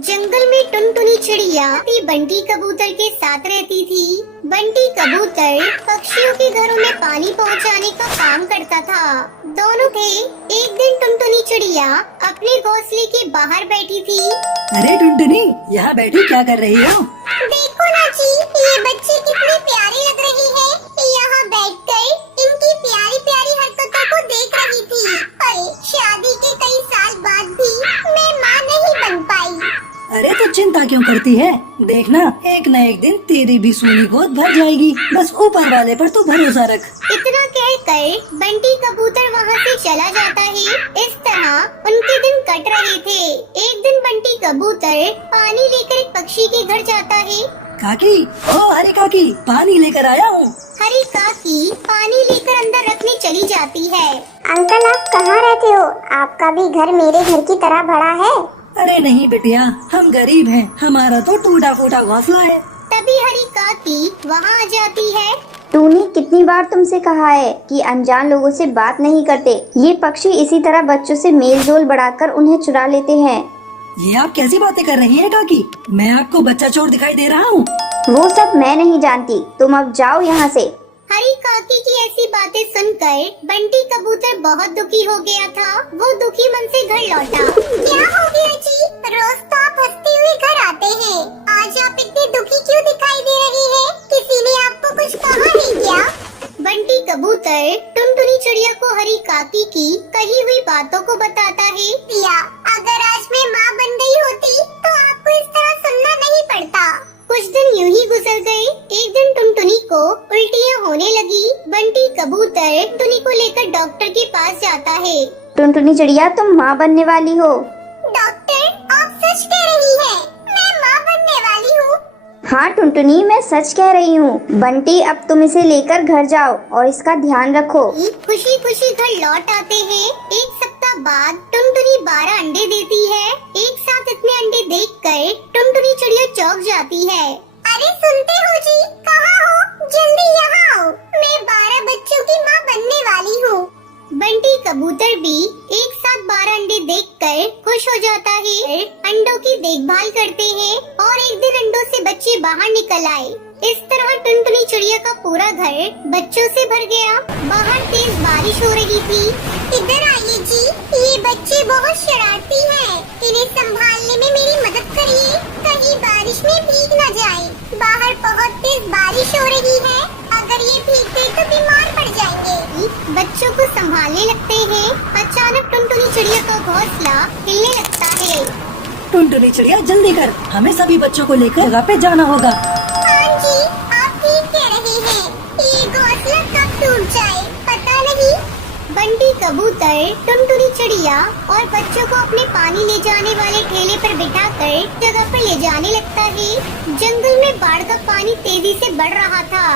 जंगल में टुनटुनी चिड़िया बंटी कबूतर के साथ रहती थी। बंटी कबूतर पक्षियों के घरों में पानी पहुंचाने का काम करता था। दोनों थे। एक दिन टुनटुनी चिड़िया अपने घोंसले के बाहर बैठी थी। अरे टुनटुनी, यहाँ बैठी क्या कर रही हो? देखो ना जी, ये बच्चे कितने प्यारे लग रहे हैं। यहाँ बैठकर इनकी प्यारी प्यारी हरकतों को देख रही थी। अरे शादी के कई साल बाद भी मैं माँ नहीं बन पाई। अरे तो चिंता क्यों करती है? देखना एक न एक दिन तेरी भी सूनी गोद भर जाएगी। बस ऊपर वाले पर तू भरोसा रख। इतना कहकर बंटी कबूतर वहाँ से चला जाता है। इस तरह उनके दिन कट रहे थे। एक दिन बंटी कबूतर पानी लेकर एक पक्षी के घर जाता है। काकी, ओ हरी काकी, पानी लेकर आया हूँ। हरी काकी पानी लेकर अंदर रखने चली जाती है। अंकल, आप कहाँ रहते हो? आपका भी घर मेरे घर की तरह बड़ा है। अरे नहीं बिटिया, हम गरीब हैं। हमारा तो टूटा फूटा घोंसला है। तभी हरी काकी वहाँ आ जाती है। तूने कितनी बार तुमसे कहा है कि अनजान लोगों से बात नहीं करते। ये पक्षी इसी तरह बच्चों से मेल जोल बढ़ाकर उन्हें चुरा लेते हैं। ये आप कैसी बातें कर रही हैं काकी? मैं आपको बच्चा चोर दिखाई दे रहा हूँ? वो सब मैं नहीं जानती। तुम अब जाओ यहाँ से। हरी काकी की ऐसी बातें सुनकर बंटी कबूतर बहुत दुखी हो गया था। वो दुखी मन से घर लौटा। क्या हो गया जी? रोज तो आप हंसते हुए घर आते हैं। आज आप इतने दुखी क्यों दिखाई दे रही हैं? किसी ने आपको कुछ कहा है क्या? बंटी कबूतर टुनटुनी चिड़िया को हरी काकी की कही हुई बातों को बताता है। या अगर आज मैं माँ बन गई होती तो आपको इस तरह सुनना नहीं पड़ता। कुछ दिन यूं ही गुजर गए। एक दिन टुनटुनी को उल्टियाँ होने लगी। बंटी कबूतर टुनटुनी को लेकर डॉक्टर के पास जाता है। टुनटुनी चिड़िया, तुम माँ बनने वाली हो। डॉक्टर, आप सच कह रही हैं? मैं माँ बनने वाली हूँ। हाँ टुनटुनी, मैं सच कह रही हूँ। बंटी, अब तुम इसे लेकर घर जाओ और इसका ध्यान रखो। खुशी खुशी घर लौट आते हैं। एक सप्ताह बाद टुनटुनी 12 अंडे देती है। एक साथ इतने अंडे देखकर टुनटुनी चिड़िया चौंक जाती है। अरे सुनते हो जी? कहाँ हो? जल्दी यहाँ आओ। मैं 12 बच्चों की माँ बनने वाली हूँ। बंटी कबूतर भी एक साथ 12 अंडे देखकर खुश हो जाता है। अंडों की देखभाल करते हैं और एक दिन अंडों से बच्चे बाहर निकल आए। इस तरह टुनटुनी चिड़िया का पूरा घर बच्चों से भर गया। बाहर तेज बारिश हो रही थी। इधर आइए जी, ये बच्चे बहुत शरारती हैं। इन्हें संभालने में मेरी मदद करिए, कहीं बारिश में भीग न जाएं। बाहर बहुत तेज बारिश हो रही है। अगर ये भीग गए तो बीमार पड़ जाएंगे। बच्चों को संभालने लगते हैं। अचानक टुनटुनी चिड़िया का घोंसला हिलने लगता है। टुनटुनी चिड़िया जल्दी कर, हमें सभी बच्चों को लेकर जगह पे जाना होगा। हाँ जी, आप ठीक कह रहे हैं। ये घोंसला कब टूट जाए पता नहीं। बंटी कबूतर टुनटुनी चिड़िया और बच्चों को अपने पानी ले जाने वाले ठेले पर बिठाकर जगह पर ले जाने लगता है। जंगल में बाढ़ का पानी तेजी से बढ़ रहा था।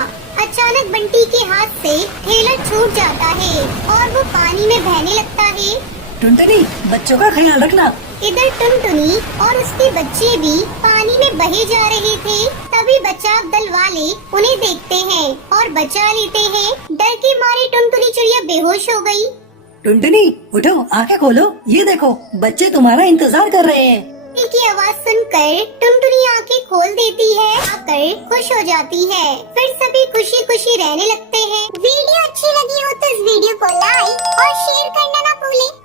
अचानक बंटी के हाथ से ठेला छूट जाता है और वो पानी में बहने लगता है। टुनटुनी, बच्चों का ख्याल रखना। इधर टुनटुनी और उसके बच्चे भी पानी में बहे जा रहे थे। तभी बचाव दल वाले उन्हें देखते हैं और बचा लेते हैं। डर के मारे टुनटुनी चिड़िया बेहोश हो गई। टुनटुनी उठो, आंखें खोलो, ये देखो बच्चे तुम्हारा इंतजार कर रहे हैं। की आवाज सुनकर टुनटुनी आंखें खोल देती है, आकर खुश हो जाती है। फिर सभी खुशी खुशी रहने लगते हैं। वीडियो अच्छी लगी हो तो इस वीडियो को लाइक और शेयर करना ना भूलें।